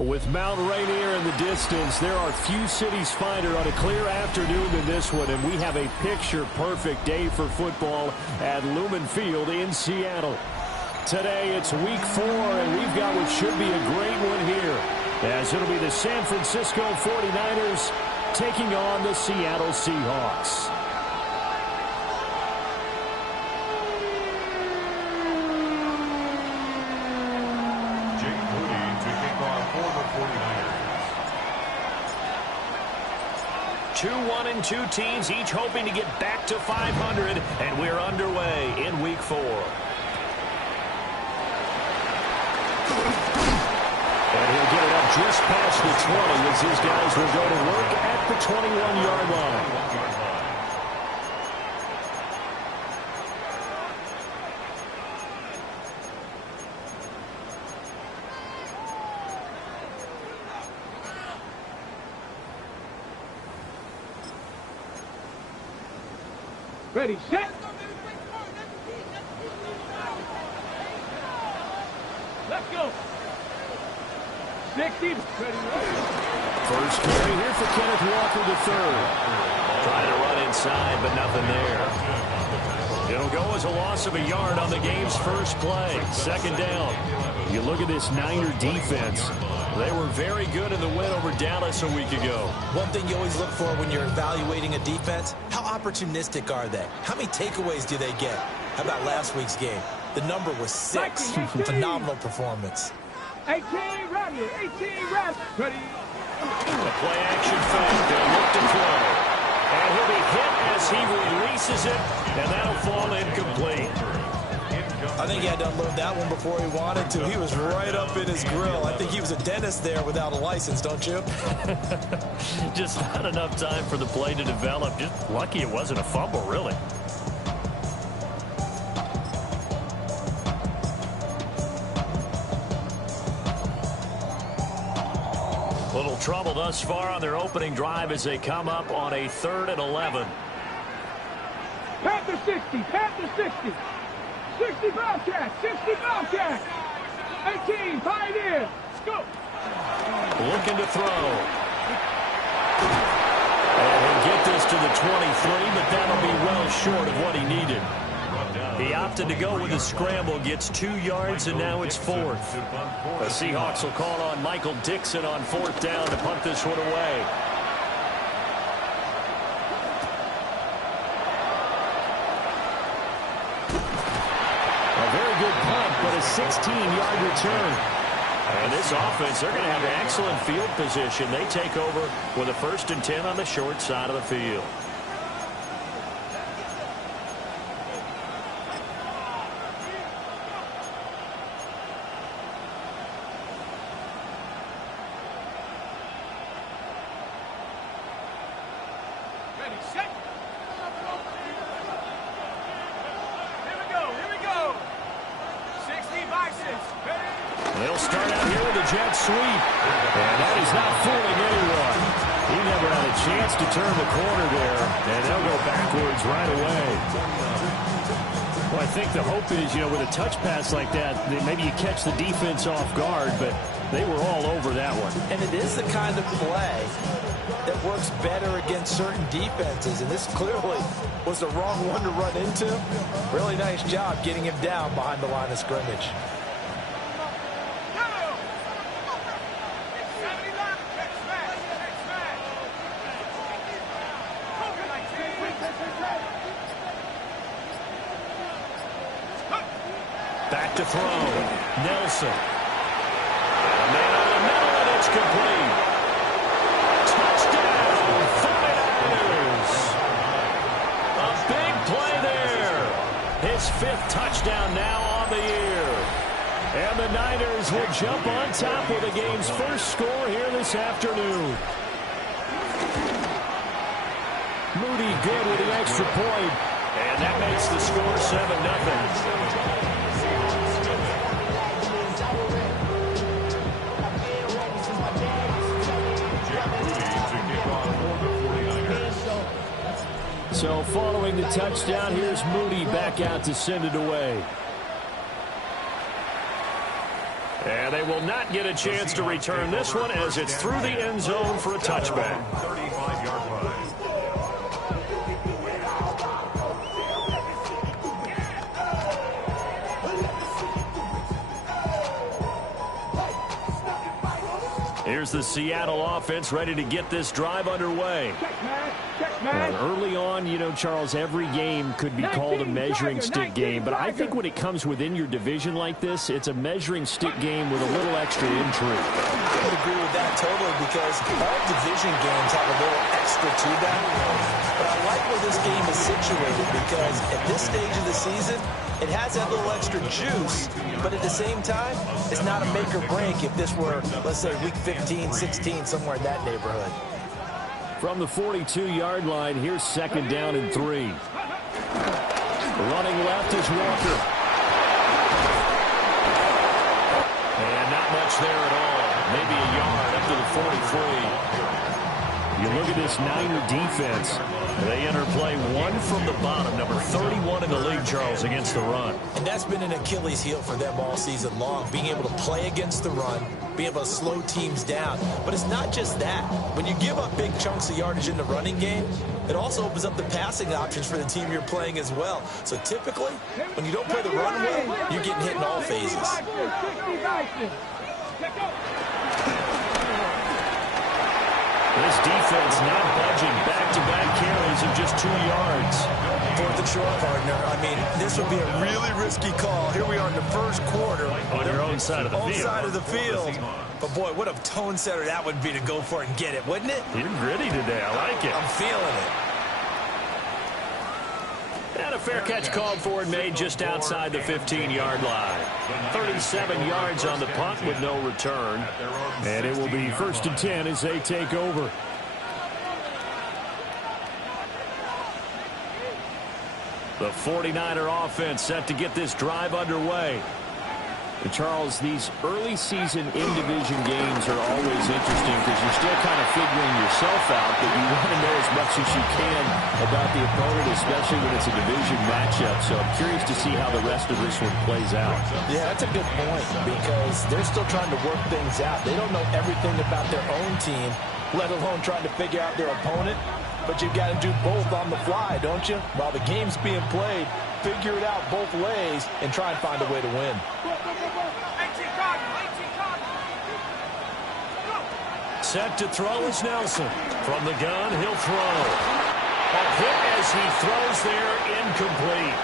With Mount Rainier in the distance, there are few cities finer on a clear afternoon than this one, and we have a picture-perfect day for football at Lumen Field in Seattle. Today, it's Week 4, and we've got what should be a great one here, as it'll be the San Francisco 49ers taking on the Seattle Seahawks. Two 1-2 teams, each hoping to get back to 500, and we're underway in Week 4. And he'll get it up just past the 20 as his guys will go to work at the 21-yard line. Ready, set. Let's go. 60. Ready. First carry here for Kenneth Walker III. Trying to run inside, but nothing there. It'll go as a loss of a yard on the game's first play. Second down. You look at this Niner defense. They were very good in the win over Dallas a week ago. One thing you always look for when you're evaluating a defense, how opportunistic are they? How many takeaways do they get? How about last week's game? The number was 6. Phenomenal performance. 18, ready. 18, ready. Ready. The play-action fake. They'll look to throw. And he'll be hit as he releases it, and that'll fall incomplete. I think he had to unload that one before he wanted to. He was right up in his grill. I think he was a dentist there without a license, don't you? Just not enough time for the play to develop. Just lucky it wasn't a fumble, really. Little trouble thus far on their opening drive as they come up on a 3rd and 11. Panther 60, Panther 60. 60 Bobcat, 60 Bobcat. 18, Pioneer. Let's go. Looking to throw. And he'll get this to the 23, but that'll be well short of what he needed. He opted to go with a scramble, gets 2 yards, and now it's 4th. The Seahawks will call on Michael Dixon on 4th down to punt this one away. Good punt, but a 16-yard return. And this offense, they're going to have excellent field position. They take over with a 1st and 10 on the short side of the field. Ready, set. They'll start out here with a jet sweep. And that is not fooling anyone. He never had a chance to turn the corner there. And they'll go backwards right away. Well, I think the hope is, with a touch pass like that, maybe you catch the defense off guard, but they were all over that one. And it is the kind of play that works better against certain defenses. And this clearly was the wrong one to run into. Really nice job getting him down behind the line of scrimmage. Back to throw. Nelson. And a man on the middle, and it's complete. Touchdown, 49ers. A big play there. His 5th touchdown now on the year. And the Niners will jump on top with the game's first score here this afternoon. Moody good with the extra point. And that makes the score 7-0. So following the touchdown, here's Moody back out to send it away. And they will not get a chance to return this one as it's through the end zone for a touchback. 35-yard line. Here's the Seattle offense ready to get this drive underway. And early on, you know, Charles, every game could be called a measuring stick game. But I think when it comes within your division like this, it's a measuring stick game with a little extra intrigue. I would agree with that totally because all division games have a little extra to them. But I like where this game is situated because at this stage of the season, it has that little extra juice, but at the same time, it's not a make or break if this were, let's say, week 15, 16, somewhere in that neighborhood. From the 42-yard line, here's second down and 3. Running left is Walker. And not much there at all. Maybe a yard up to the 43. You look at this Niner defense. They enter play one from the bottom, number 31 in the league, Charles, against the run. And that's been an Achilles heel for them all season long, being able to play against the run, being able to slow teams down. But it's not just that. When you give up big chunks of yardage in the running game, it also opens up the passing options for the team you're playing as well. So typically, when you don't play the run well, you're getting hit in all phases. This defense not budging. Back-to-back carries of just 2 yards. Fourth and short, partner. I mean, this would be a really risky call. Here we are in the first quarter. On your own side of the field. Side of the field. But, boy, what a tone setter that would be to go for it and get it, wouldn't it? You're gritty today. I like it. I'm feeling it. And a fair catch called for and made just outside the 15-yard line. 37 yards on the punt with no return. And it will be 1st and 10 as they take over. The 49er offense set to get this drive underway. And Charles, these early season in-division games are always interesting because you're still kind of figuring yourself out, but you want to know as much as you can about the opponent, especially when it's a division matchup. So I'm curious to see how the rest of this one plays out. Yeah, that's a good point because they're still trying to work things out. They don't know everything about their own team, let alone trying to figure out their opponent. But you've got to do both on the fly, don't you? While the game's being played, figure it out both ways and try and find a way to win. Set to throw is Nelson. From the gun, he'll throw. A hit as he throws there, incomplete.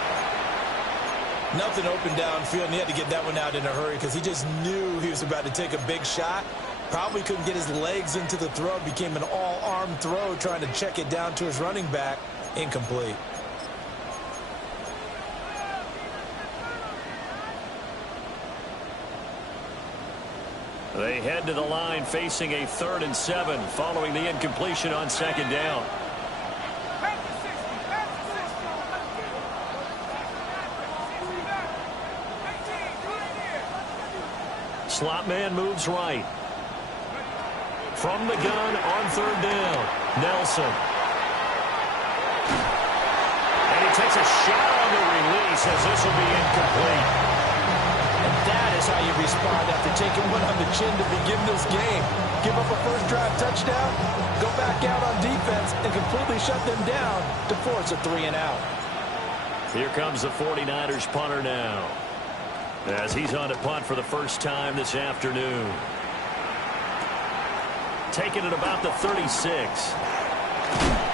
Nothing open downfield, and he had to get that one out in a hurry because he just knew he was about to take a big shot. Probably couldn't get his legs into the throw. Became an all-arm throw trying to check it down to his running back. Incomplete. They head to the line facing a 3rd and 7 following the incompletion on 2nd down. Slot man moves right. From the gun on 3rd down, Nelson. And he takes a shot on the release as this will be incomplete. And that is how you respond after taking one on the chin to begin this game. Give up a first drive touchdown, go back out on defense, and completely shut them down to force a 3-and-out. Here comes the 49ers punter now, as he's on to punt for the first time this afternoon. Taking it about the 36.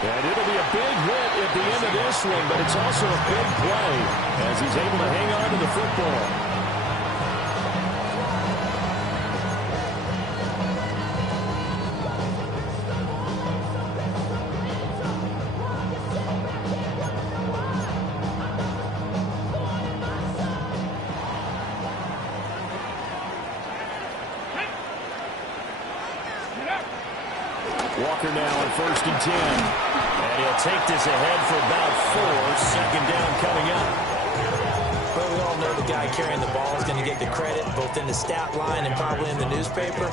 And it'll be a big hit at the end of this one, but it's also a big play as he's able to hang on to the football. Walker now on 1st and 10. And he'll take this ahead for about 4. 2nd down coming up. Well, we all know the guy carrying the ball is going to get the credit, both in the stat line and probably in the newspaper.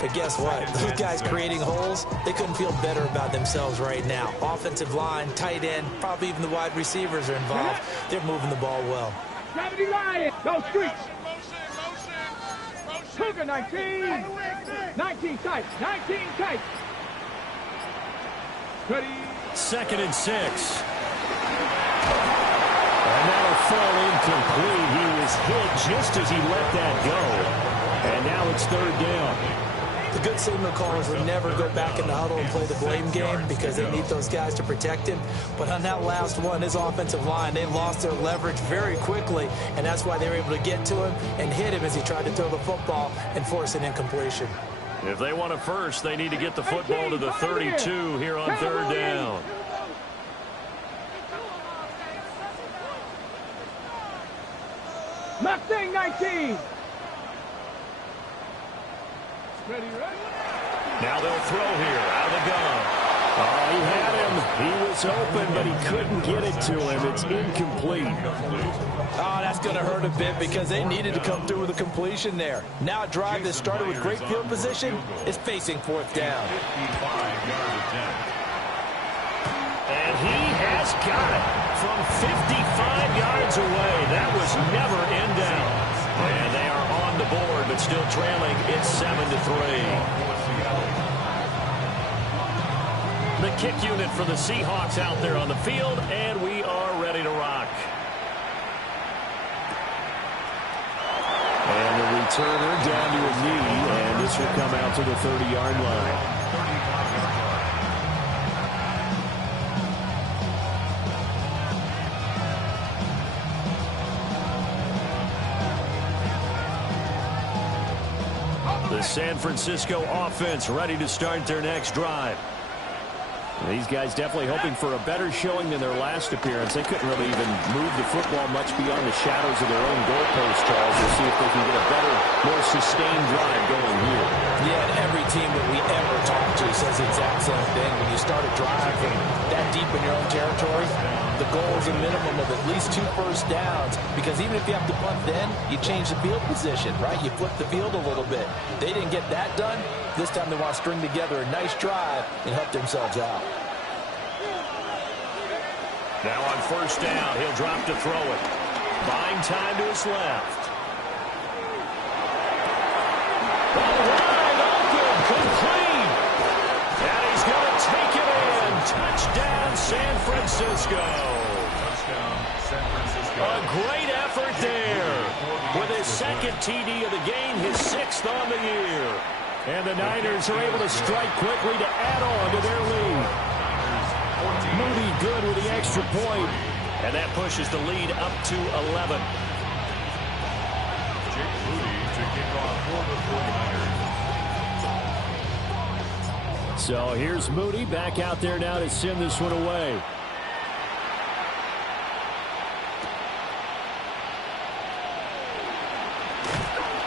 But guess what? Those guys creating holes, they couldn't feel better about themselves right now. Offensive line, tight end, probably even the wide receivers are involved. They're moving the ball well. Gravity line. Go streets. Cougar 19. 19 tight. 19 tight. Ready. 2nd and 6. And that'll fall incomplete. He was hit just as he let that go. And now it's 3rd down. The good signal callers would never go back in the huddle and play the blame game because they need those guys to protect him. But on that last one, his offensive line, they lost their leverage very quickly, and that's why they were able to get to him and hit him as he tried to throw the football and force an incompletion. If they want a first, they need to get the football to the 32 here on 3rd down. Mustang 19. Ready, ready. Now they'll throw here out of the gun. Oh, he had him. He was open, but he couldn't get it to him. It's incomplete. Oh, that's going to hurt a bit because they needed to come through with a completion there. Now a drive that started with great field position is facing 4th down. And he has got it from 55 yards away. That was never in down. And they are on the board, but still trailing. It's 7-3. The kick unit for the Seahawks out there on the field, and we are ready to rock. And the returner down to a knee, and this will come out to the 30-yard line. The San Francisco offense ready to start their next drive. These guys definitely hoping for a better showing than their last appearance. They couldn't really even move the football much beyond the shadows of their own goalpost, Charles. We'll see if they can get a better, more sustained drive going here. Yeah, and every team that we ever talk to says the exact same thing. When you start a drive from that deep in your own territory, the goal is a minimum of at least 2 first downs, because even if you have to punt then, you change the field position, right? You flip the field a little bit. They didn't get that done. This time they want to string together a nice drive and help themselves out. Now on 1st down, he'll drop to throw it. Buying time to his left. Wide open, complete. And he's going to take it in. Touchdown, San Francisco. Touchdown, San Francisco. A great effort there. With his 2nd TD of the game, his 6th on the year. And the Niners are able to strike quickly to add on to their lead. Moody good with the extra point. And that pushes the lead up to 11. Jake Moody to kick off for the 49ers. So here's Moody back out there now to send this one away.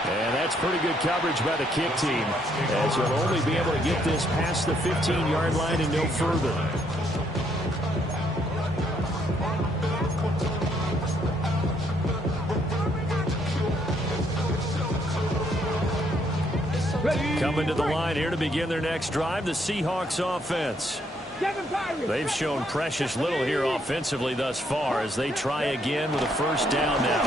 And that's pretty good coverage by the kick team, as you'll only be able to get this past the 15-yard line and no further. Coming to the line here to begin their next drive, the Seahawks offense. They've shown precious little here offensively thus far as they try again with a 1st down now.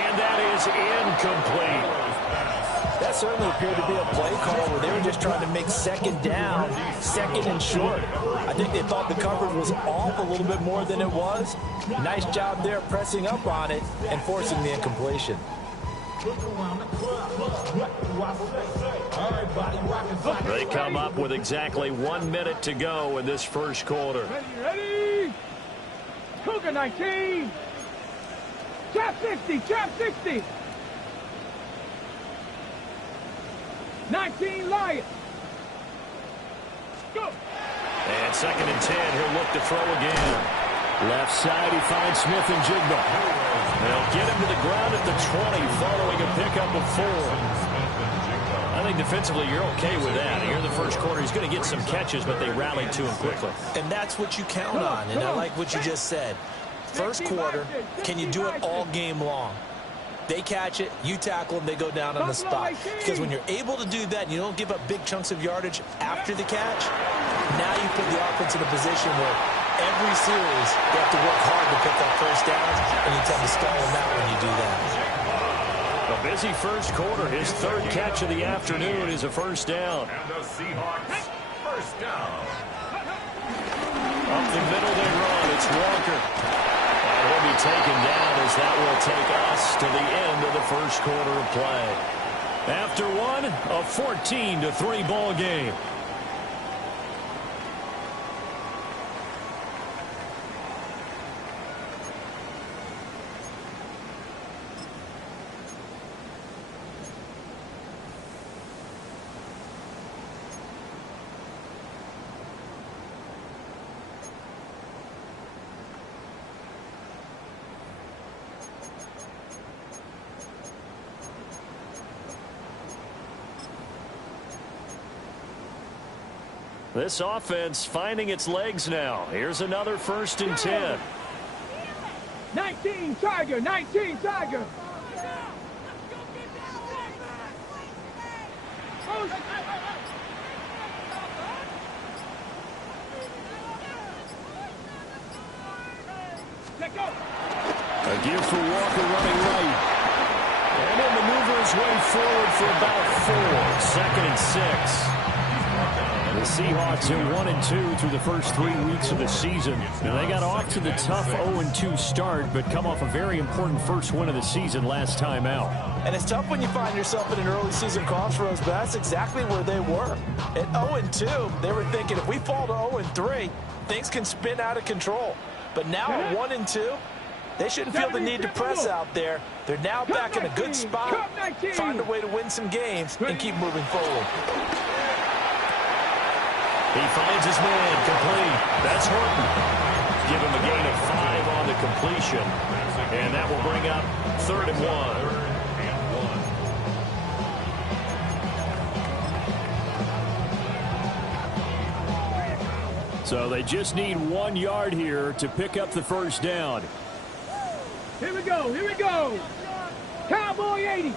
And that is incomplete. That certainly appeared to be a play call where they were just trying to make 2nd down, 2nd and short. I think they thought the coverage was off a little bit more than it was. Nice job there pressing up on it and forcing the incompletion. They come up with exactly 1 minute to go in this 1st quarter. Ready? Cougar 19. Trap 60, trap 60. 19 Lions. Go. And 2nd and 10, he'll look to throw again. Left side, he finds Smith and Jigba. They'll get him to the ground at the 20 following a pickup of 4. I think defensively you're okay with that. Here in the 1st quarter, he's going to get some catches, but they rallied to him quickly. And that's what you count on, and I like what you just said. 1st quarter, can you do it all game long? They catch it, you tackle them, they go down on the spot. Because when you're able to do that and you don't give up big chunks of yardage after the catch, now you put the offense in a position where every series they have to work hard to pick up 1st downs, and you tend to stall them out when you do that. The A busy first quarter. His third catch of the afternoon is a first down. And the Seahawks, first down. Up the middle they run. It's Walker. And he'll be taken down as that will take us to the end of the first quarter of play. After one, a 14-3 ball game. This offense finding its legs now. Here's another 1st and 10. 19 Tiger, 19 Tiger. A give for Walker running right. And he'll maneuver his way forward for about 4. 2nd and 6. The Seahawks are 1-2 through the first 3 weeks of the season. And they got off to the tough 0-2 start, but come off a very important first win of the season last time out. And it's tough when you find yourself in an early season crossroads, but that's exactly where they were. At 0-2, they were thinking if we fall to 0-3, things can spin out of control. But now at 1-2, they shouldn't feel the need to press out there. They're now back in a good spot, find a way to win some games, and keep moving forward. He finds his man complete. That's Horton. Give him a gain of 5 on the completion. And that will bring up 3rd and 1. So they just need 1 yard here to pick up the first down. Here we go, here we go. Cowboy 80.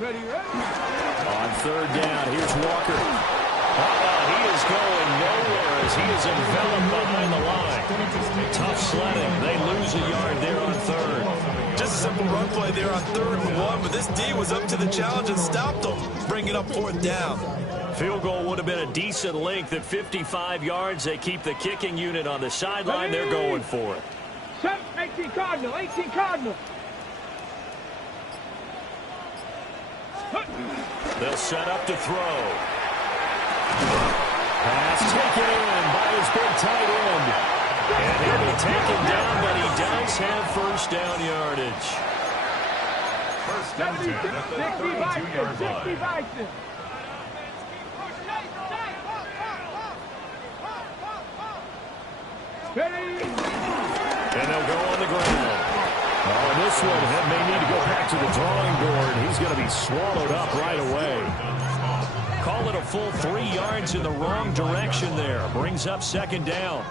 Ready, ready. On 3rd down, here's Walker. He is going nowhere as he is enveloped behind the line. Tough sledding. They lose a yard there on 3rd. Just a simple run play there on 3rd and 1, but this D was up to the challenge and stopped them, bringing up 4th down. Field goal would have been a decent length at 55 yards. They keep the kicking unit on the sideline. They're going for it. 18 Cardinal, 18 Cardinal. They'll set up to throw. Pass taken in by his big tight end. And he'll be taken down, but he does have first down yardage. First and 10 at the 32-yard line. And they'll go on the ground. Oh, this one may need to go back to the drawing board. He's going to be swallowed up right away. Call it a full 3 yards in the wrong direction there. Brings up 2nd down.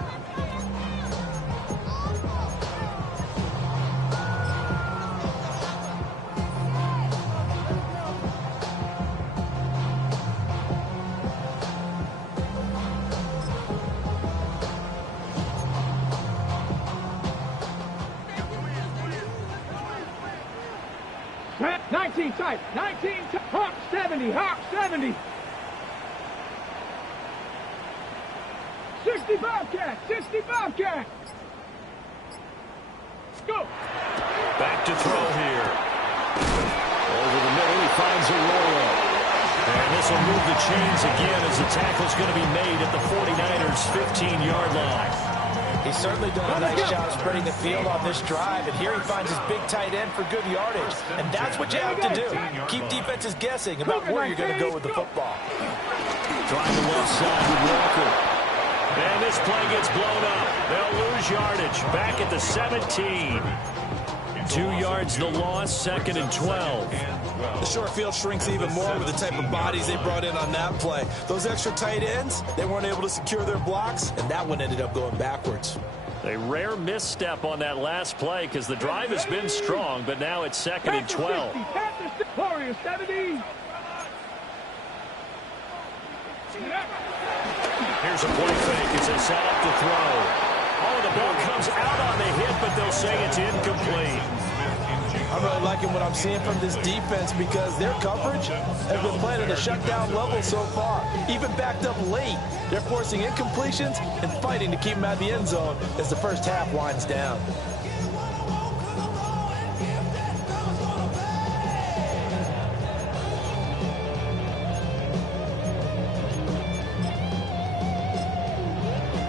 Type, 19 type, Hawk 70, Hawk 70. 60 Bobcat, 60 Bobcat. Go. Back to throw here. Over the middle, he finds Arroyo. And this will move the chains again as the tackle's going to be made at the 49ers' 15-yard line. He's certainly done a nice job spreading the field on this drive, and here he finds his big tight end for good yardage. And that's what you have to do. Keep defenses guessing about where you're going to go with the football. Drive the left side with Walker. And this play gets blown up. They'll lose yardage. Back at the 17. 2 yards the loss, 2nd and 12. The short field shrinks even more with the type of bodies they brought in on that play. Those extra tight ends, they weren't able to secure their blocks, and that one ended up going backwards. A rare misstep on that last play because the drive has been strong, but now it's 2nd and 12. Warriors 70. Here's a play fake as they set up to throw. Oh, the ball comes goes out on the hit, but they'll say it's incomplete. I'm really liking what I'm seeing from this defense because their coverage has been playing at a shutdown level so far. Even backed up late, they're forcing incompletions and fighting to keep them out of the end zone as the first half winds down.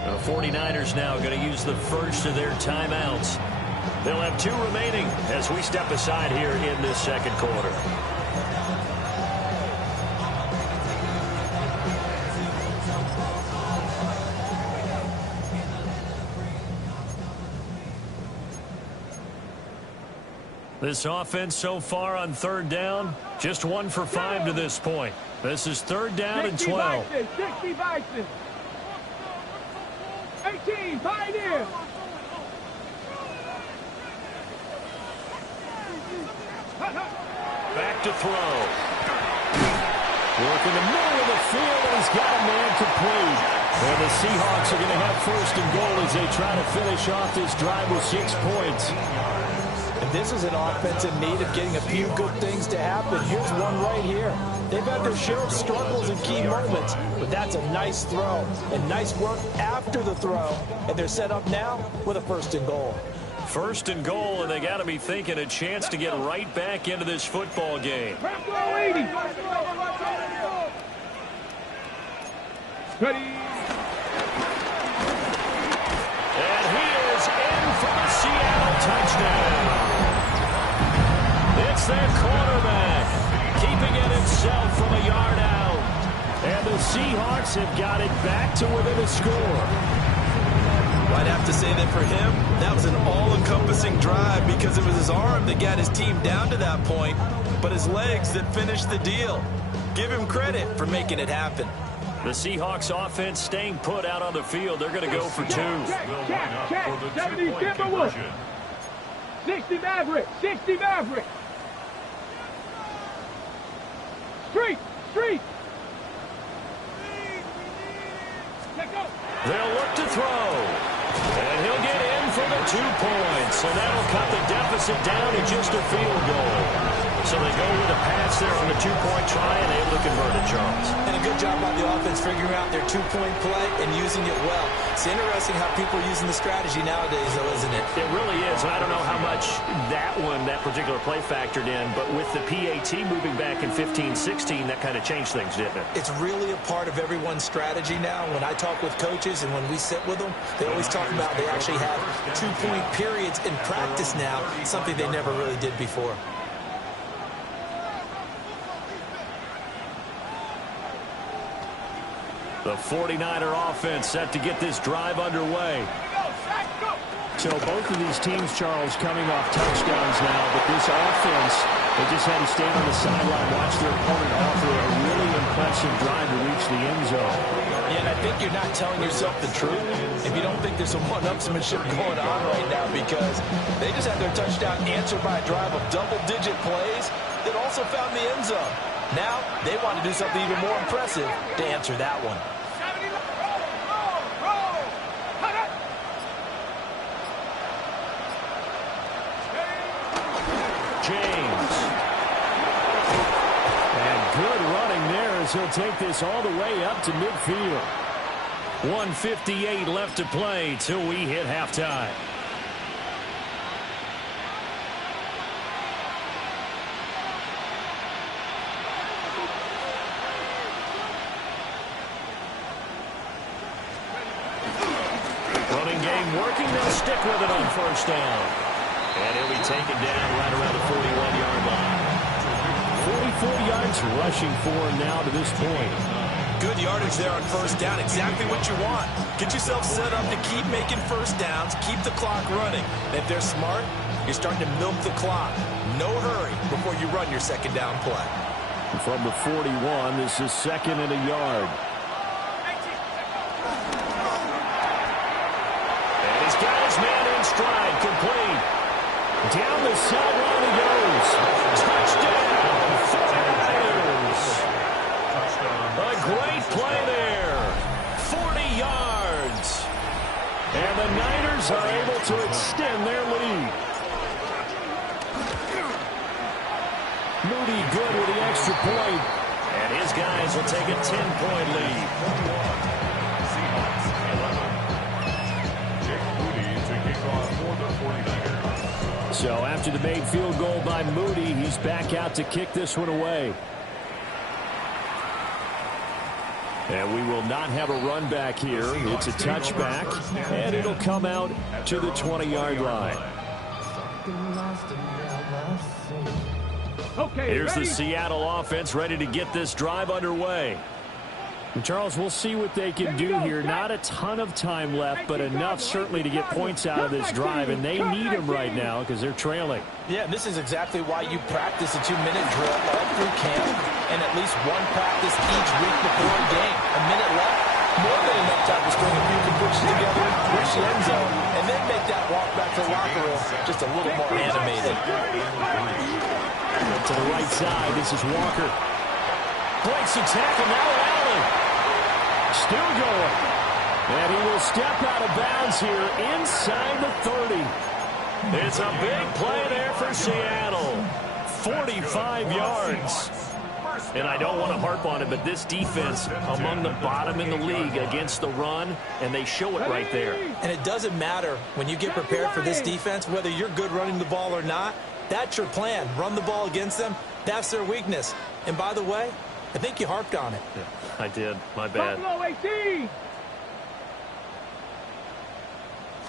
The 49ers now going to use the first of their timeouts. They'll have 2 remaining as we step aside here in this second quarter. This offense so far on third down, just 1 for 5 to this point. This is third down and 12. 60 Bison. 18, Pioneer. Back to throw. Work in the middle of the field, and he's got a man complete. And the Seahawks are going to have first and goal as they try to finish off this drive with 6 points. And this is an offense in need of getting a few good things to happen. Here's one right here. They've had their share of struggles in key moments, but that's a nice throw and nice work after the throw. And they're set up now with a first and goal. First and goal, and they got to be thinking a chance to get right back into this football game. Ready. And he is in for the Seattle touchdown. It's their quarterback, keeping it himself from a yard out. And the Seahawks have got it back to within a score. I'd have to say that for him, that was an all-encompassing drive because it was his arm that got his team down to that point, but his legs that finished the deal. Give him credit for making it happen. The Seahawks offense staying put out on the field. They're going to go for 2. Check. 70 Timberwolves. 60 Maverick. 60 Maverick. Street. They'll look to throw. And he'll get in for the 2 points. And that'll cut the deficit down to just a field goal. So they go with a pass there on the 2-point try and able to convert it, Charles. And a good job by the offense figuring out their 2-point play and using it well. It's interesting how people are using the strategy nowadays, though, isn't it? It really is. And I don't know how much that particular play factored in. But with the PAT moving back in 15-16, that kind of changed things, didn't it? It's really a part of everyone's strategy now. When I talk with coaches and when we sit with them, they always talk about they actually have 2-point periods in practice now, something they never really did before. The 49er offense set to get this drive underway. So both of these teams, Charles, coming off touchdowns now, but this offense, they just had to stand on the sideline, watch their opponent offer a really impressive drive to reach the end zone. Yeah, and I think you're not telling yourself the truth if you don't think there's some one-upsmanship going on right now because they just had their touchdown answered by a drive of double-digit plays that also found the end zone. Now they want to do something even more impressive to answer that one. James. And good running there as he'll take this all the way up to midfield. 1:58 left to play till we hit halftime. Running game working. They'll stick with it on first down. And he'll be taken down right around the 41-yard line. 44 yards rushing for him now to this point. Good yardage there on first down. Exactly what you want. Get yourself set up to keep making first downs, keep the clock running. And if they're smart, you're starting to milk the clock. No hurry before you run your second down play. From the 41, this is 2nd and a yard. And he's got his man in stride, complete. Down the sideline he goes. Touchdown, 49ers. A great play there. 40 yards. And the Niners are able to extend their lead. Moody good with the extra point. And his guys will take a 10-point lead. Seahawks 11. Nick Moody to kick off for the 49ers. So after the made field goal by Moody, he's back out to kick this one away. And we will not have a run back here. It's a touchback, and it'll come out to the 20-yard line. Okay, Here's ready? the Seattle offense ready to get this drive underway. And Charles, we'll see what they can do here. Not a ton of time left, but enough certainly to get points out of this drive, and they need them right now because they're trailing. Yeah, this is exactly why you practice a 2-minute drill all through camp and at least one practice each week before a game. A minute left, more than enough time to string a few completions together, reach the end zone, and then make that walk back to the locker room just a little more animated. To the right side, this is Walker. Breaks the tackle, now Allen. Still going. And he will step out of bounds here inside the 30. It's a big play there for Seattle. 45 yards. And I don't want to harp on it, but this defense among the bottom in the league against the run, and they show it right there. And it doesn't matter when you get prepared for this defense, whether you're good running the ball or not. That's your plan. Run the ball against them. That's their weakness. And by the way, I think you harped on it. Yeah, I did. My bad. Buffalo 18.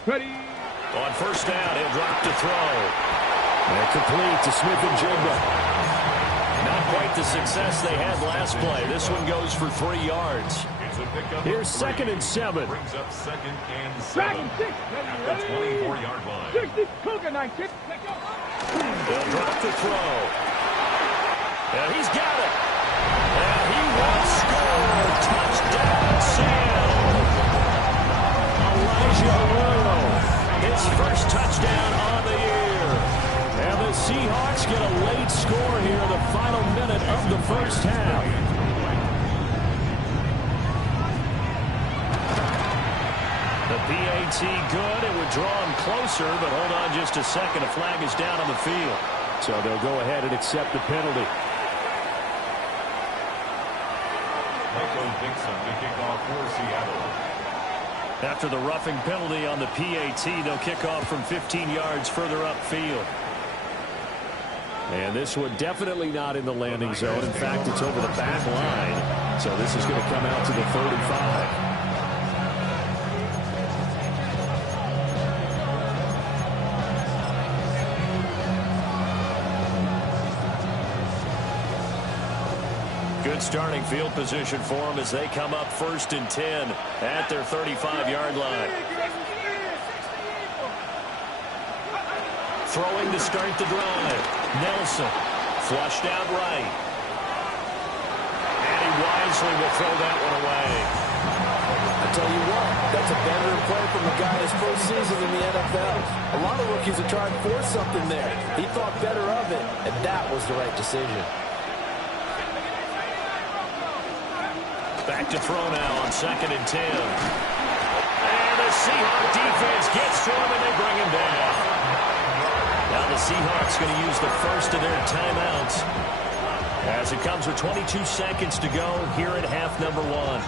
Ready? On first down, he'll drop to throw. And complete to Smith and Jigba. Not quite the success they had last play. This one goes for 3 yards. It's a pickup. Here's 2nd and 7. Brings up 2nd and 7. Dragon 6. At the 24-yard line. 60. Cougar 19. They'll drop to throw. And he's got it. And he will score. Touchdown, Seattle. Elijah Arroyo, his first touchdown on the year. And the Seahawks get a late score here in the final minute of the first half. The PAT good. It would draw him closer, but hold on just a second. A flag is down on the field. So they'll go ahead and accept the penalty. Michael Dixon to kick off for Seattle. After the roughing penalty on the PAT, they'll kick off from 15 yards further upfield. And this one definitely not in the landing zone. In fact, it's over the back line. So this is going to come out to the 35. Good starting field position for them as they come up 1st and 10 at their 35-yard line. Throwing to start the drive. Nelson flushed out right. And he wisely will throw that one away. I tell you what, that's a veteran play from a guy his first season in the NFL. A lot of rookies are trying to force something there. He thought better of it, and that was the right decision. Back to throw now on 2nd and 10. And the Seahawks defense gets to him and they bring him down. Now the Seahawks going to use the first of their timeouts as it comes with 22 seconds to go here at half number 1.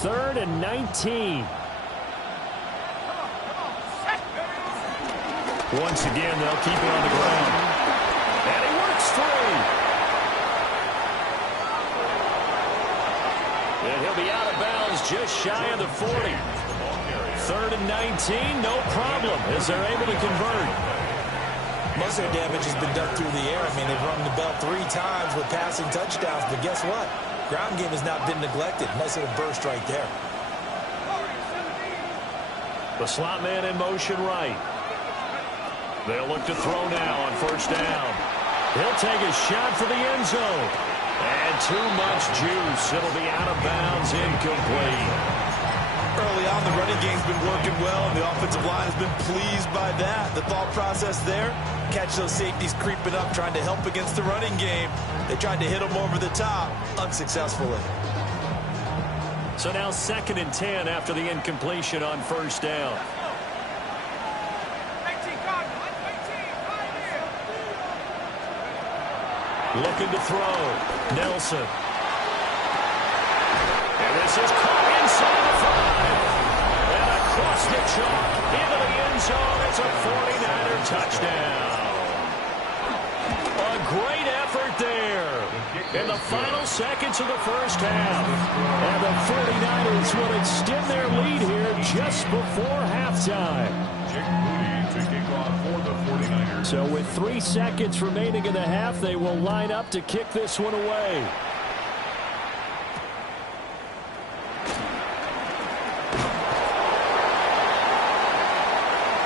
Third and 19. Once again, they'll keep it on the ground. And he works free. And he'll be out of bounds just shy of the 40. Third and 19, no problem, as they're able to convert. Most of their damage has been done through the air. I mean, they've rung the bell 3 times with passing touchdowns, but guess what? Ground game has not been neglected. Nice little burst right there. The slot man in motion right. They'll look to throw now on first down. He'll take a shot for the end zone. And too much juice. It'll be out of bounds, incomplete. Early on, down. The running game's been working well, and the offensive line has been pleased by that. The thought process there, catch those safeties creeping up, trying to help against the running game. They tried to hit them over the top, unsuccessfully. So now 2nd and 10 after the incompletion on first down. Looking to throw. Nelson. And this is caught inside the 5. And across the chalk into the end zone. It's a 49er touchdown. A great effort there in the final seconds of the first half. And the 49ers will extend their lead here just before halftime. So with 3 seconds remaining in the half, they will line up to kick this one away.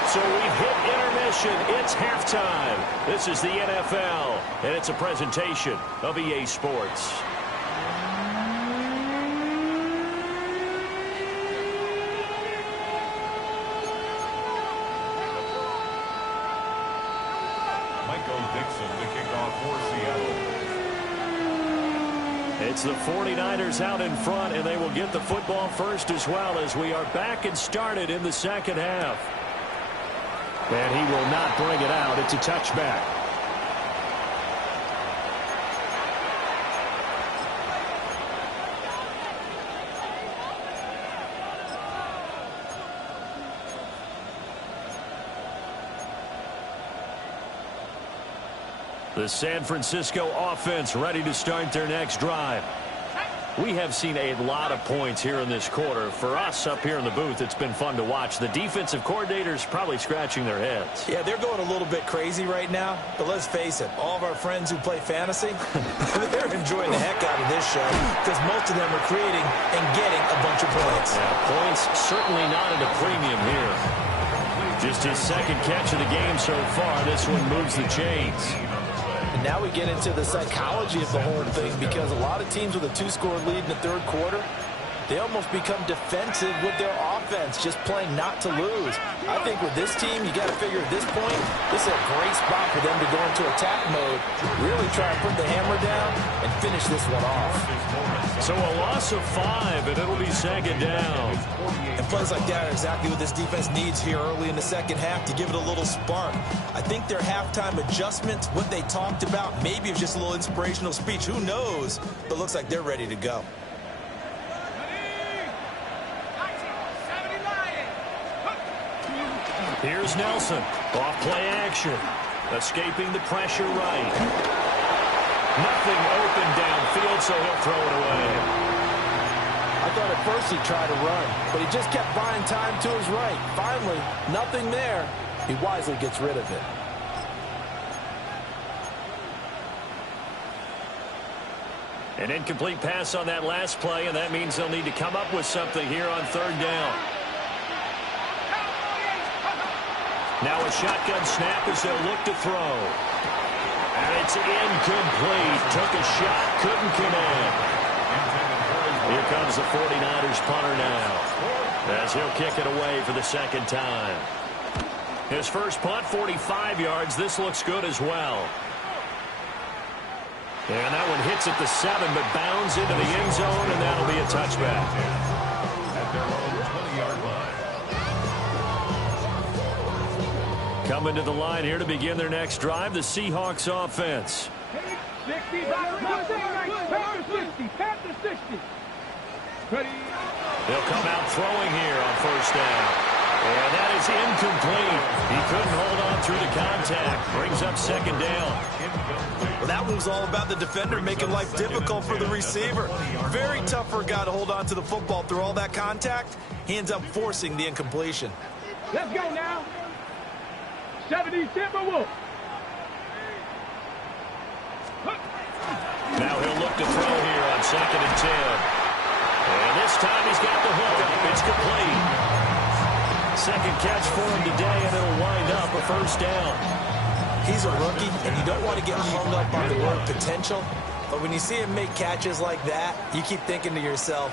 So we've hit intermission. It's halftime. This is the NFL, and it's a presentation of EA Sports. It's the 49ers out in front, and they will get the football first as well as we are back and started in the second half. And he will not bring it out. It's a touchback. The San Francisco offense ready to start their next drive. We have seen a lot of points here in this quarter. For us up here in the booth, it's been fun to watch. The defensive coordinators probably scratching their heads. Yeah, they're going a little bit crazy right now. But let's face it, all of our friends who play fantasy, they're enjoying the heck out of this show because most of them are creating and getting a bunch of points. Yeah, points certainly not at a premium here. Just his 2nd catch of the game so far. This one moves the chains. And now we get into the psychology of the whole thing because a lot of teams with a 2-score lead in the 3rd quarter, they almost become defensive with their offense, just playing not to lose. I think with this team, you got to figure at this point, this is a great spot for them to go into attack mode, really try and put the hammer down and finish this one off. So a loss of 5, and it'll be 2nd down. And plays like that are exactly what this defense needs here early in the second half to give it a little spark. I think their halftime adjustments, what they talked about, maybe it's just a little inspirational speech. Who knows? But looks like they're ready to go. Here's Nelson. Off play action. Escaping the pressure right. Nothing open downfield, so he'll throw it away. I thought at first he'd try to run, but he just kept buying time to his right. Finally, nothing there. He wisely gets rid of it. An incomplete pass on that last play, and that means they'll need to come up with something here on 3rd down. Now a shotgun snap as they'll look to throw. And it's incomplete. Took a shot, couldn't connect. Here comes the 49ers punter now, as he'll kick it away for the 2nd time. His first punt, 45 yards. This looks good as well. And that one hits at the 7, but bounds into the end zone, and that'll be a touchback. At their own 20-yard line. Coming to the line here to begin their next drive, the Seahawks offense. 60, Panther 60, Panther 60. Ready. They'll come out throwing here on first down. And that is incomplete. He couldn't hold on through the contact. Brings up 2nd down. Well, that was all about the defender making life difficult for the receiver. Very tough for a guy to hold on to the football through all that contact. He ends up forcing the incompletion. Let's go now. 70 Timberwolves. Now he'll look to throw here on 2nd and 10. And this time he's got the hook up. It's complete. 2nd catch for him today, and it'll wind up a first down. He's a rookie, and you don't want to get hung up on the word potential. But when you see him make catches like that, you keep thinking to yourself,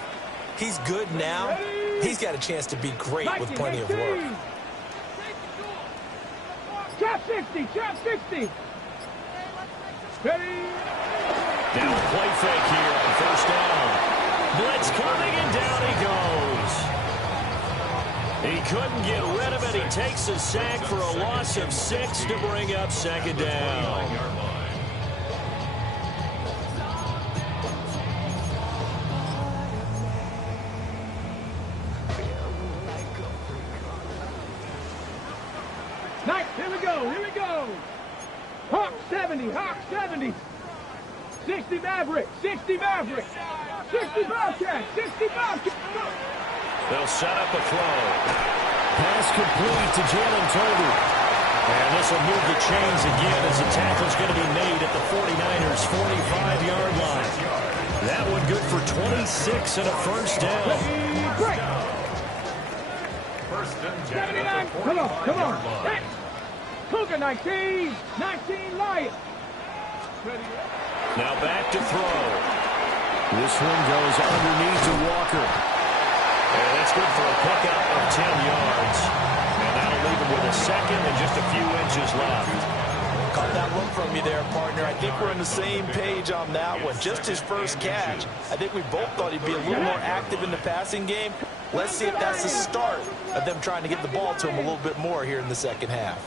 he's good now, He's got a chance to be great with plenty of work. Trap 60, trap 60. Ready? Now a play fake here on first down. Blitz coming, and down he goes. He couldn't get rid of it. He takes a sack for a loss of 6 to bring up second down. Nice, here we go, here we go. Hawk 70, Hawk 70. 60 Maverick, 60 Maverick. 60 Bobcat, 60 Bobcat. They'll set up a throw. Pass complete to Jalen Tolbert. And this will move the chains again as the tackle's going to be made at the 49ers' 45-yard line. That one good for 26 and a first down. Break. First and 10 79, at the come on, come on. 40-yard Hey. line. Cougar 19, 19 Lions. Now back to throw. This one goes underneath to Walker. And that's good for a pickup of 10 yards. And that'll leave him with a second and just a few inches left. Caught that look from you there, partner. I think we're on the same page on that one. Just his first catch. I think we both thought he'd be a little more active in the passing game. Let's see if that's the start of them trying to get the ball to him a little bit more here in the second half.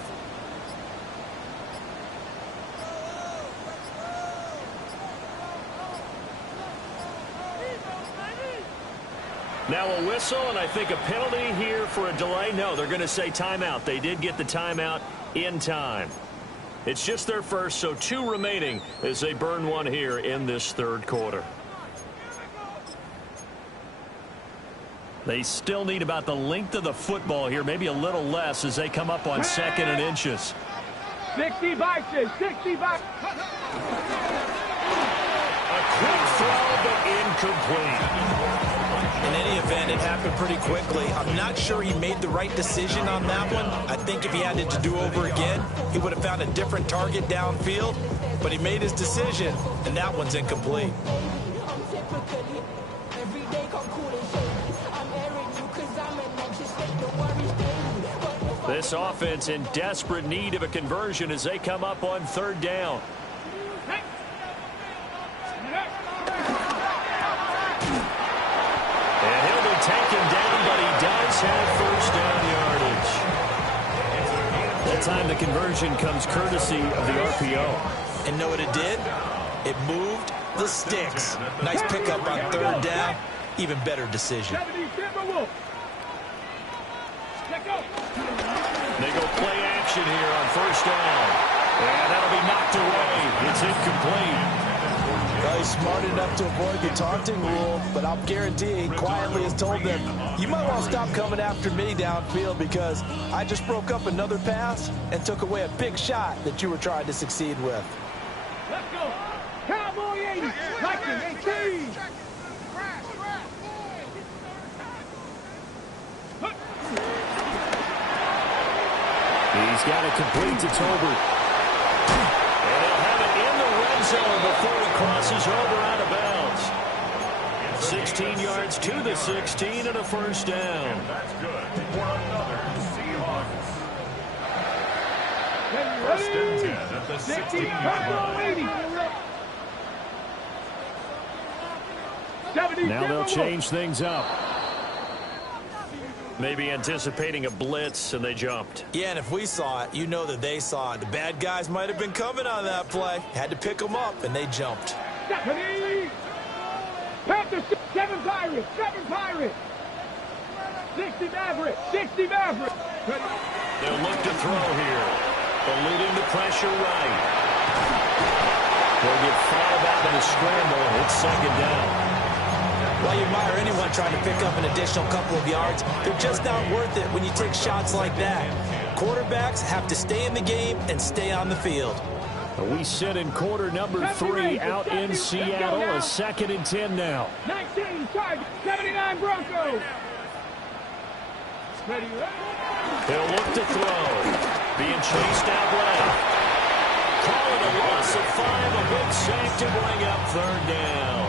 Now a whistle, and I think a penalty here for a delay. No, they're going to say timeout. They did get the timeout in time. It's just their first, so 2 remaining as they burn one here in this third quarter. They still need about the length of the football here, maybe a little less as they come up on 2nd and inches. 60 boxes, 60 boxes. A quick throw, but incomplete. In any event, it happened pretty quickly. I'm not sure he made the right decision on that one. I think if he had it to do over again, he would have found a different target downfield. But he made his decision, and that one's incomplete. This offense in desperate need of a conversion as they come up on 3rd down. And he'll be taken down, but he does have first down yardage. That time the conversion comes courtesy of the RPO. And know what it did? It moved the sticks. Nice pickup on 3rd down. Even better decision. 70 Timberwolves. Let go. They go play action here on first down. And that'll be knocked away. It's incomplete. Well, he's smart enough to avoid the taunting rule, but I'll guarantee he quietly has told them, you might want to stop coming after me downfield because I just broke up another pass and took away a big shot that you were trying to succeed with. Let's go. Cowboy 80. Viking 18. He's got it complete to Tolbert. And he'll have it in the red zone before it crosses over out of bounds. 16 yards to the 16 and a first down. That's good for another Seahawks. First and 10 at the 16-yard line. Now they'll change things up. Maybe anticipating a blitz, and they jumped. Yeah, and if we saw it, you know that they saw it. The bad guys might have been coming on that play. Had to pick them up, and they jumped. Stephanie. Panthers, 7 Pirates, 7 Pirates. 60 Maverick, 60 Maverick. They'll look to throw here. Eluding the pressure right. They'll get fouled out in a scramble. It's 2nd down. While you admire anyone trying to pick up an additional couple of yards, they're just not worth it when you take shots like that. Quarterbacks have to stay in the game and stay on the field. We sit in quarter number 3 out in Seattle. A 2nd and 10 now. 19 Chargers, 79 Broncos. Ready, They'll look to throw. Being chased out left. Call it a loss of 5. A big sack to bring up 3rd down.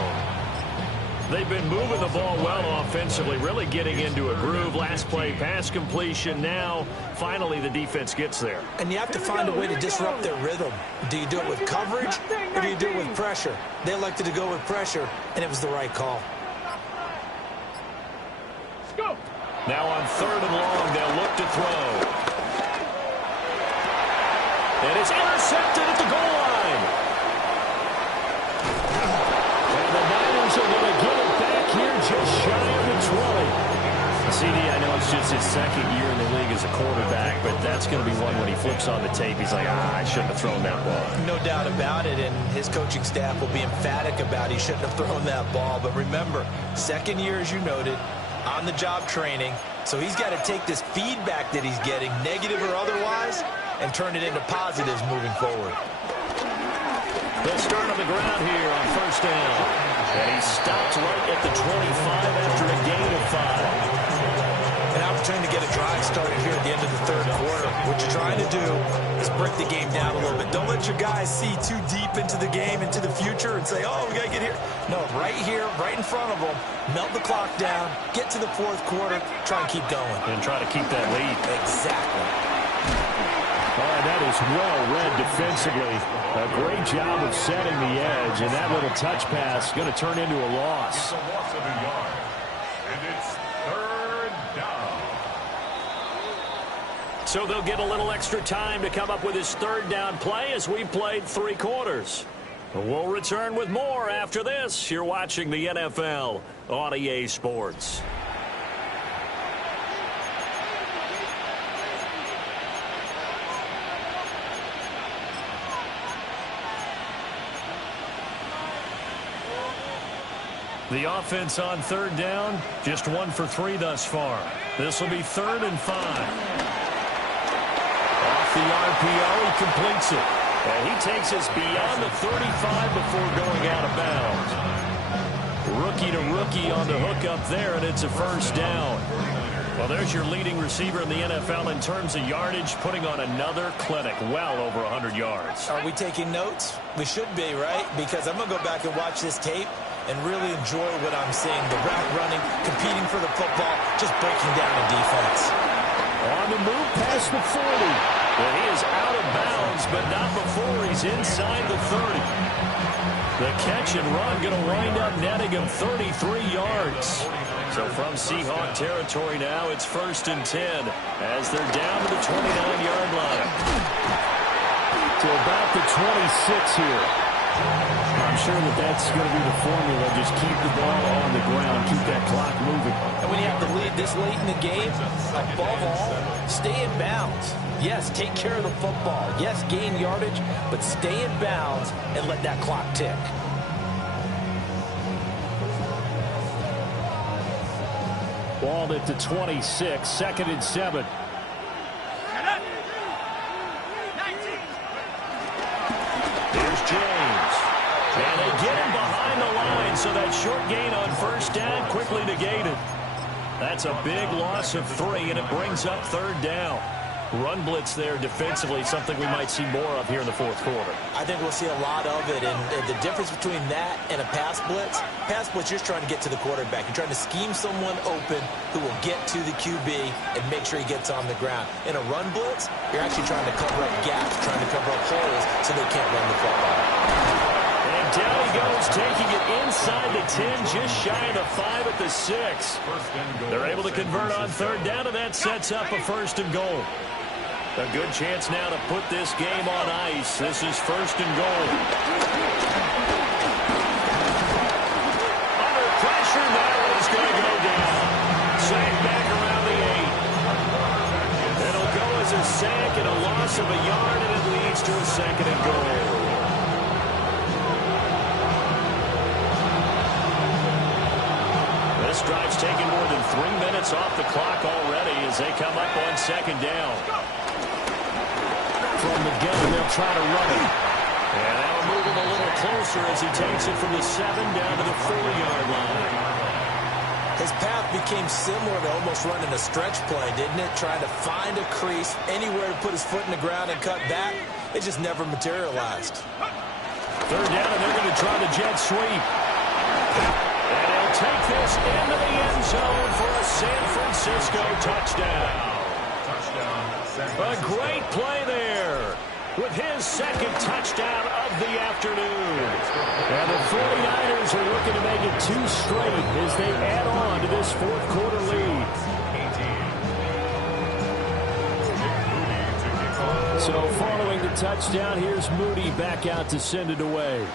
They've been moving the ball well offensively, really getting into a groove. Last play, pass completion. Now, finally, the defense gets there. And you have to find a way to disrupt their rhythm. Do you do it with coverage, or do you do it with pressure? They elected to go with pressure, and it was the right call. Now on 3rd and long, they'll look to throw. And it's intercepted at the goal line. And the Niners are going to get it back here just shy of the 20. CD, I know it's just his 2nd year in the league as a quarterback, but that's going to be one when he flips on the tape. He's like, I shouldn't have thrown that ball. No doubt about it, and his coaching staff will be emphatic about he shouldn't have thrown that ball. But remember, 2nd year, as you noted, on-the-job training, so he's got to take this feedback that he's getting, negative or otherwise, and turn it into positives moving forward. They'll start on the ground here on 1st down. And he stops right at the 25 after a gain of 5. An opportunity to get a drive started here at the end of the 3rd quarter. What you're trying to do is break the game down a little bit. Don't let your guys see too deep into the game, into the future, and say, oh, we got to get here. No, right here, right in front of them, melt the clock down, get to the 4th quarter, try and keep going. And try to keep that lead. Exactly. All right, that is well read defensively. A great job of setting the edge, and that little touch pass going to turn into a loss. It's a loss of a yard, and it's 3rd down. So they'll get a little extra time to come up with his 3rd down play as we played 3 quarters. We'll return with more after this. You're watching the NFL on EA Sports. The offense on 3rd down, just 1 for 3 thus far. This will be 3rd and 5. Off the RPO, he completes it. And he takes us beyond the 35 before going out of bounds. Rookie to rookie on the hook up there, and it's a 1st down. Well, there's your leading receiver in the NFL in terms of yardage, putting on another clinic, well over 100 yards. Are we taking notes? We should be, right? Because I'm going to go back and watch this tape and really enjoy what I'm seeing. The route running, competing for the football, just breaking down the defense. On the move past the 40. And he is out of bounds, but not before he's inside the 30. The catch and run going to wind up netting him 33 yards. So from Seahawk territory now, it's 1st and 10 as they're down to the 29-yard line. To about the 26 here. I'm sure that that's going to be the formula. Just keep the ball on the ground, keep that clock moving. And when you have to lead this late in the game, above all, stay in bounds. Yes, take care of the football. Yes, gain yardage, but stay in bounds and let that clock tick. Ball at the 26, 2nd and 7. Here's James. And they get him behind the line, so that short gain on 1st down quickly negated. That's a big loss of 3, and it brings up 3rd down. Run blitz there defensively, something we might see more of here in the 4th quarter. I think we'll see a lot of it, and the difference between that and a pass blitz, you're just trying to get to the quarterback. You're trying to scheme someone open who will get to the QB and make sure he gets on the ground. In a run blitz, you're actually trying to cover up gaps, trying to cover up holes so they can't run the football. And down he goes, taking it inside the 10, just shy of the 5 at the 6. They're able to convert on 3rd down, and that sets up a 1st and goal. A good chance now to put this game on ice. This is 1st and goal. Under pressure, that one's going to go down. Sack back around the 8. It'll go as a sack and a loss of a yard, and it leads to a 2nd and goal. This drive's taken more than 3 minutes off the clock already as they come up on 2nd down. From the gun, they'll try to run it. And that'll move him a little closer as he takes it from the 7 down to the 4-yard line. His path became similar to almost running a stretch play, didn't it? Trying to find a crease, anywhere to put his foot in the ground and cut back. It just never materialized. 3rd down, and they're going to try the jet sweep. And he'll take this into the end zone for a San Francisco touchdown. A great play there with his second touchdown of the afternoon. And the 49ers are looking to make it 2 straight as they add on to this fourth quarter lead. So following the touchdown, here's Moody back out to send it away.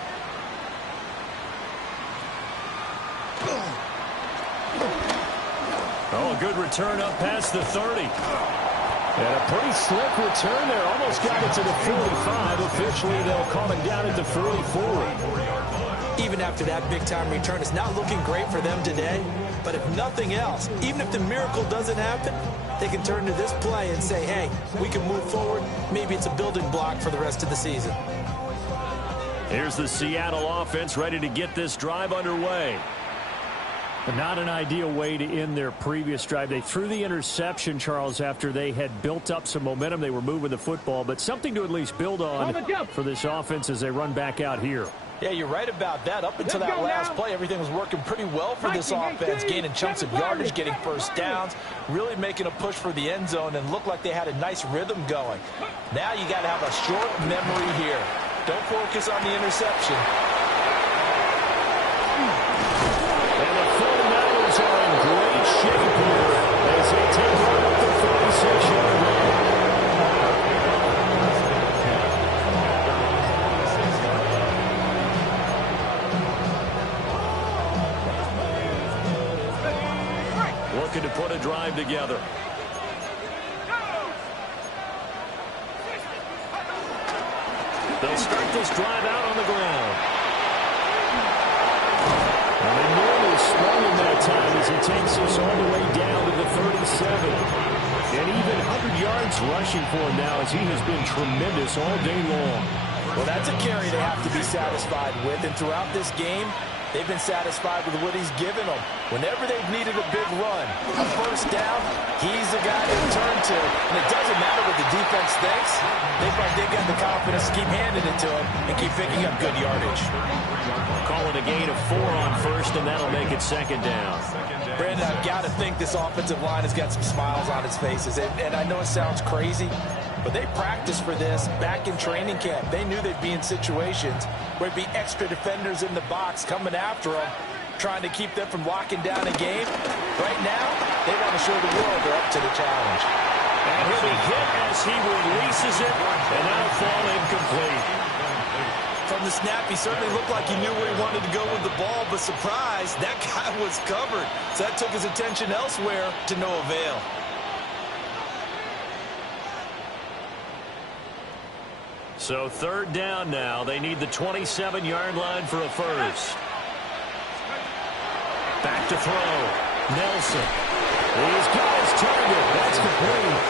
Oh, a good return up past the 30. And a pretty slick return there. Almost got it to the 45. Officially, they'll call him down at the 44. Even after that big-time return, it's not looking great for them today. But if nothing else, even if the miracle doesn't happen, they can turn to this play and say, hey, we can move forward. Maybe it's a building block for the rest of the season. Here's the Seattle offense ready to get this drive underway. But not an ideal way to end their previous drive. They threw the interception, Charles, after they had built up some momentum. They were moving the football, but something to at least build on for this offense as they run back out here. Yeah, you're right about that. Up until that last play, everything was working pretty well for this offense, gaining chunks of yardage, getting first downs, really making a push for the end zone, and looked like they had a nice rhythm going. Now you got to have a short memory here. Don't focus on the interception. And the 49ers are in great shape here as they take on up the 46-yard line. Looking to put a drive together. They'll start this drive out on the ground. And they nearly sprung him that time as he takes us all the way down to the 37. And even 100 yards rushing for him now as he has been tremendous all day long. Well, that's a carry they have to be satisfied with. And throughout this game, they've been satisfied with what he's given them. Whenever they've needed a big run, a first down, he's the guy they turn to. And it doesn't matter what the defense thinks. They've got the confidence to keep handing it to him and keep picking up good yardage. Call it a gain of 4 on first, and that'll make it second down. Brandon, I've got to think this offensive line has got some smiles on its faces. And I know it sounds crazy, but they practiced for this back in training camp. They knew they'd be in situations where there'd be extra defenders in the box coming after them, trying to keep them from locking down a game. Right now, they want to show the world they're up to the challenge. And he'll be hit as he releases it, and that'll fall incomplete. From the snap, he certainly looked like he knew where he wanted to go with the ball, but surprise, that guy was covered. So that took his attention elsewhere to no avail. So third down now. They need the 27-yard line for a first. Back to throw. Nelson. He's got his target. That's complete.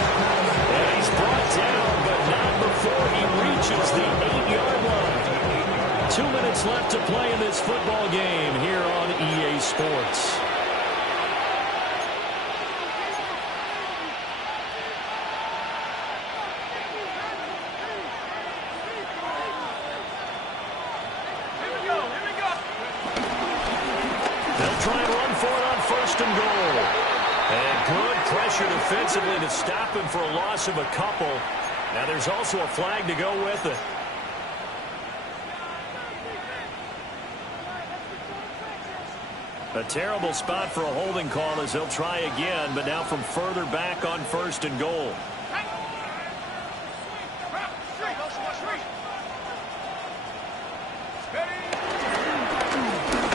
And he's brought down, but not before he reaches the 8-yard line. 2 minutes left to play in this football game here on EA Sports. They'll try and run for it on first and goal. And good pressure defensively to stop him for a loss of a couple. Now there's also a flag to go with it. A terrible spot for a holding call as they'll try again, but now from further back on first and goal.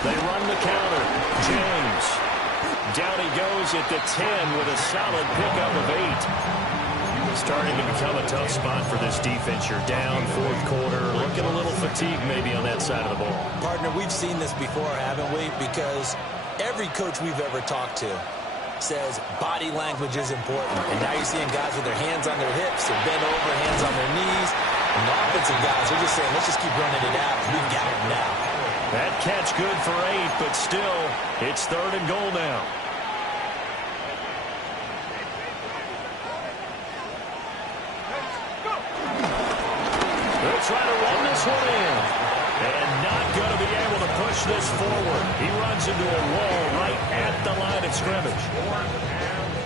They run the counter. James. Down he goes at the 10 with a solid pickup of 8. Starting to become a tough spot for this defense. You're down fourth quarter, looking a little fatigued maybe on that side of the ball. Partner, we've seen this before, haven't we? Because every coach we've ever talked to says body language is important. And now you're seeing guys with their hands on their hips, they're bent over, hands on their knees. And the offensive guys are just saying, let's just keep running it out. We've got it now. That catch good for 8, but still, it's third and goal now. They'll try to run this one in. And not going to be able to push this forward. He runs into a wall right at the line of scrimmage.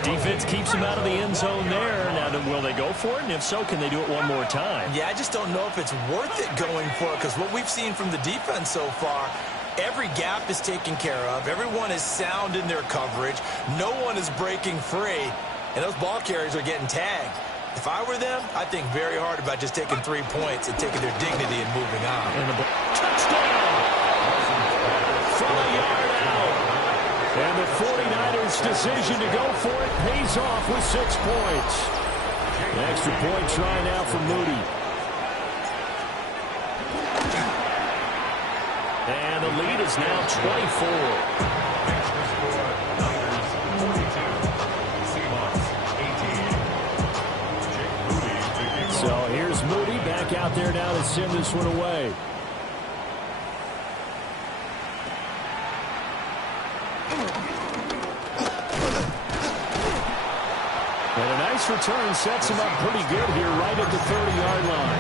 Defense keeps him out of the end zone there. Now, will they go for it? And if so, can they do it one more time? Yeah, I just don't know if it's worth it going for it, because what we've seen from the defense so far, every gap is taken care of. Everyone is sound in their coverage. No one is breaking free. And those ball carriers are getting tagged. If I were them, I'd think very hard about just taking 3 points and taking their dignity and moving on. And the touchdown from a yard out. And the 49ers' decision to go for it pays off with 6 points. An extra point try now for Moody. And the lead is now 24. So here's Moody back out there now to send this one away. And a nice return sets him up pretty good here right at the 30-yard line.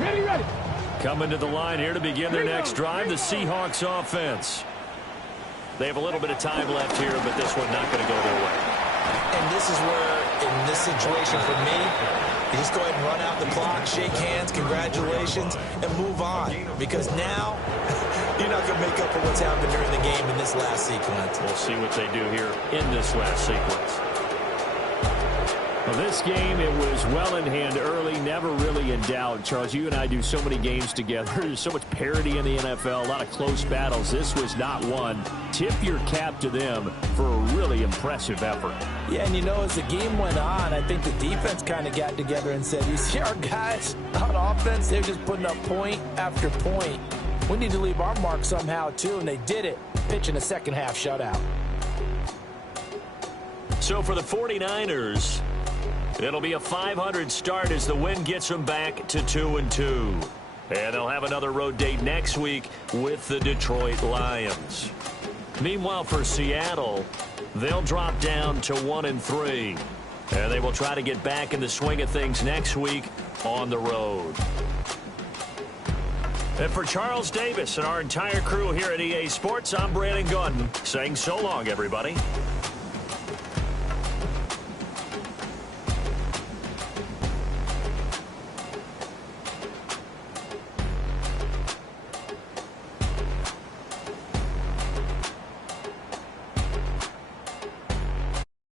Ready. Coming to the line here to begin their next drive, the Seahawks offense. They have a little bit of time left here, but this one not going to go their way. And this is where, in this situation for me, you just go ahead and run out the clock, shake hands, congratulations, and move on. Because now, you're not going to make up for what's happened during the game in this last sequence. We'll see what they do here in this last sequence. Well, this game, it was well in hand early, never really in doubt. Charles, you and I do so many games together. There's so much parity in the NFL, a lot of close battles. This was not one. Tip your cap to them for a really impressive effort. Yeah, and you know, as the game went on, I think the defense kind of got together and said, you see our guys on offense, they're just putting up point after point. We need to leave our mark somehow, too, and they did it, pitching a second-half shutout. So for the 49ers, it'll be a .500 start as the win gets them back to 2-2. And they'll have another road date next week with the Detroit Lions. Meanwhile, for Seattle, they'll drop down to 1-3. And they will try to get back in the swing of things next week on the road. And for Charles Davis and our entire crew here at EA Sports, I'm Brandon Gaudin saying so long, everybody.